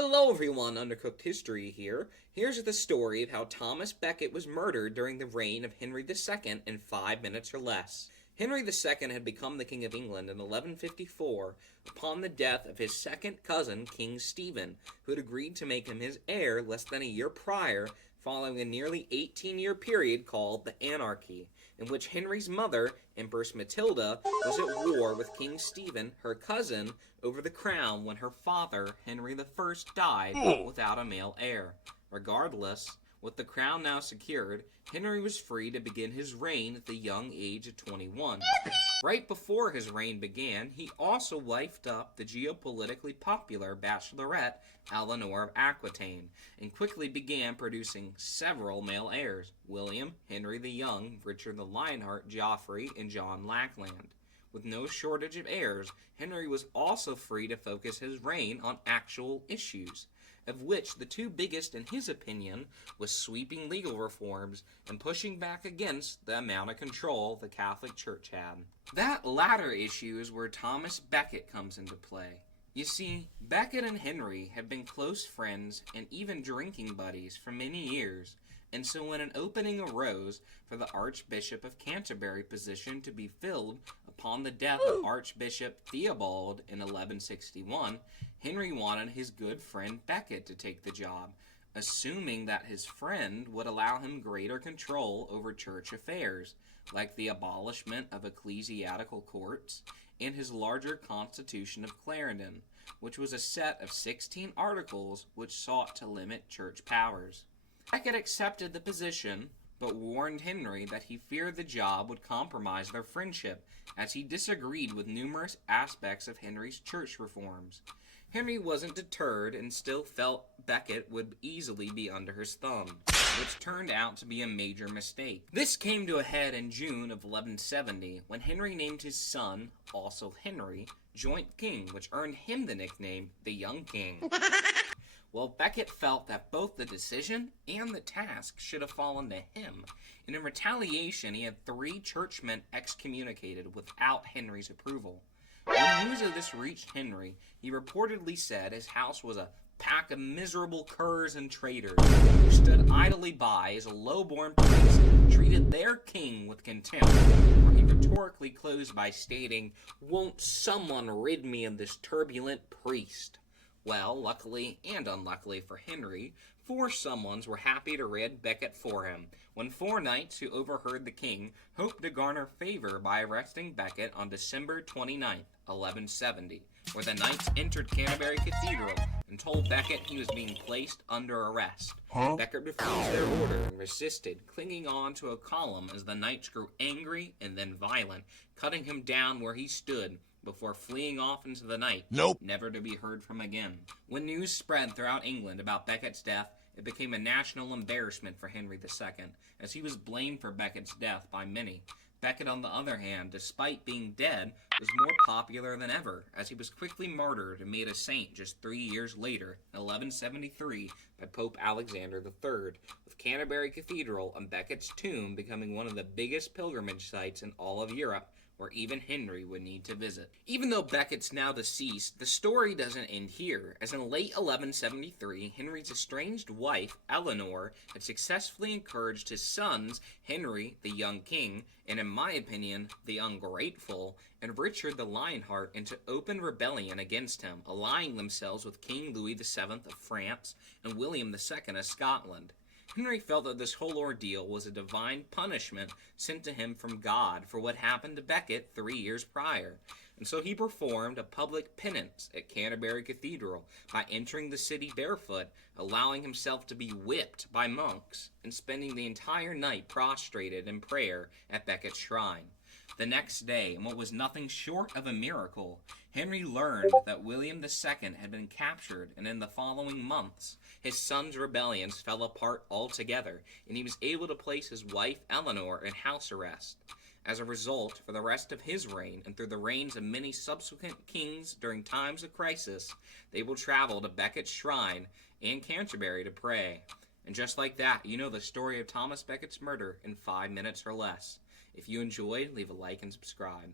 Hello everyone, Undercooked History here. Here's the story of how Thomas Becket was murdered during the reign of Henry II in 5 minutes or less. Henry II had become the King of England in 1154 upon the death of his second cousin, King Stephen, who had agreed to make him his heir less than a year prior, following a nearly 18-year period called the Anarchy, in which Henry's mother, Empress Matilda, was at war with King Stephen, her cousin, over the crown when her father, Henry I, died without a male heir. Regardless, with the crown now secured, Henry was free to begin his reign at the young age of 21. Right before his reign began, he also wifed up the geopolitically popular bachelorette Eleanor of Aquitaine, and quickly began producing several male heirs: William, Henry the Young, Richard the Lionheart, Geoffrey, and John Lackland. With no shortage of heirs, Henry was also free to focus his reign on actual issues, of which the two biggest in his opinion was sweeping legal reforms and pushing back against the amount of control the Catholic Church had. That latter issue is where Thomas Becket comes into play. You see, Becket and Henry had been close friends and even drinking buddies for many years, and so when an opening arose for the Archbishop of Canterbury position to be filled upon the death of Archbishop Theobald in 1161, Henry wanted his good friend Becket to take the job, assuming that his friend would allow him greater control over church affairs, like the abolishment of ecclesiastical courts and his larger Constitution of Clarendon, which was a set of 16 articles which sought to limit church powers. Becket accepted the position, but warned Henry that he feared the job would compromise their friendship, as he disagreed with numerous aspects of Henry's church reforms. Henry wasn't deterred and still felt Becket would easily be under his thumb, which turned out to be a major mistake. This came to a head in June of 1170, when Henry named his son, also Henry, joint king, which earned him the nickname the Young King. Well, Becket felt that both the decision and the task should have fallen to him, and in retaliation he had 3 churchmen excommunicated without Henry's approval. When news of this reached Henry, he reportedly said his house was a pack of miserable curs and traitors who stood idly by as a low-born priest treated their king with contempt, where he rhetorically closed by stating, "Won't someone rid me of this turbulent priest?" Well, luckily and unluckily for Henry, 4 someones were happy to rid Becket for him, when 4 knights who overheard the king hoped to garner favor by arresting Becket on December 29th, 1170, where the knights entered Canterbury Cathedral and told Becket he was being placed under arrest. Becket refused their order and resisted, clinging on to a column as the knights grew angry and then violent, cutting him down where he stood, before fleeing off into the night, never to be heard from again. When news spread throughout England about Becket's death, it became a national embarrassment for Henry II, as he was blamed for Becket's death by many. Becket, on the other hand, despite being dead, was more popular than ever, as he was quickly martyred and made a saint just 3 years later, in 1173, by Pope Alexander III, with Canterbury Cathedral and Becket's tomb becoming one of the biggest pilgrimage sites in all of Europe, where even Henry would need to visit. Even though Becket's now deceased, the story doesn't end here, as in late 1173, Henry's estranged wife, Eleanor, had successfully encouraged his sons, Henry, the Young King, and in my opinion, the Ungrateful, and Richard the Lionheart into open rebellion against him, allying themselves with King Louis VII of France and William II of Scotland. Henry felt that this whole ordeal was a divine punishment sent to him from God for what happened to Becket 3 years prior, and so he performed a public penance at Canterbury Cathedral by entering the city barefoot, allowing himself to be whipped by monks, and spending the entire night prostrated in prayer at Becket's shrine. The next day, in what was nothing short of a miracle, Henry learned that William II had been captured, and in the following months, his son's rebellions fell apart altogether, and he was able to place his wife Eleanor in house arrest. As a result, for the rest of his reign, and through the reigns of many subsequent kings during times of crisis, they will travel to Becket's shrine and Canterbury to pray. And just like that, you know the story of Thomas Becket's murder in 5 minutes or less. If you enjoyed, leave a like and subscribe.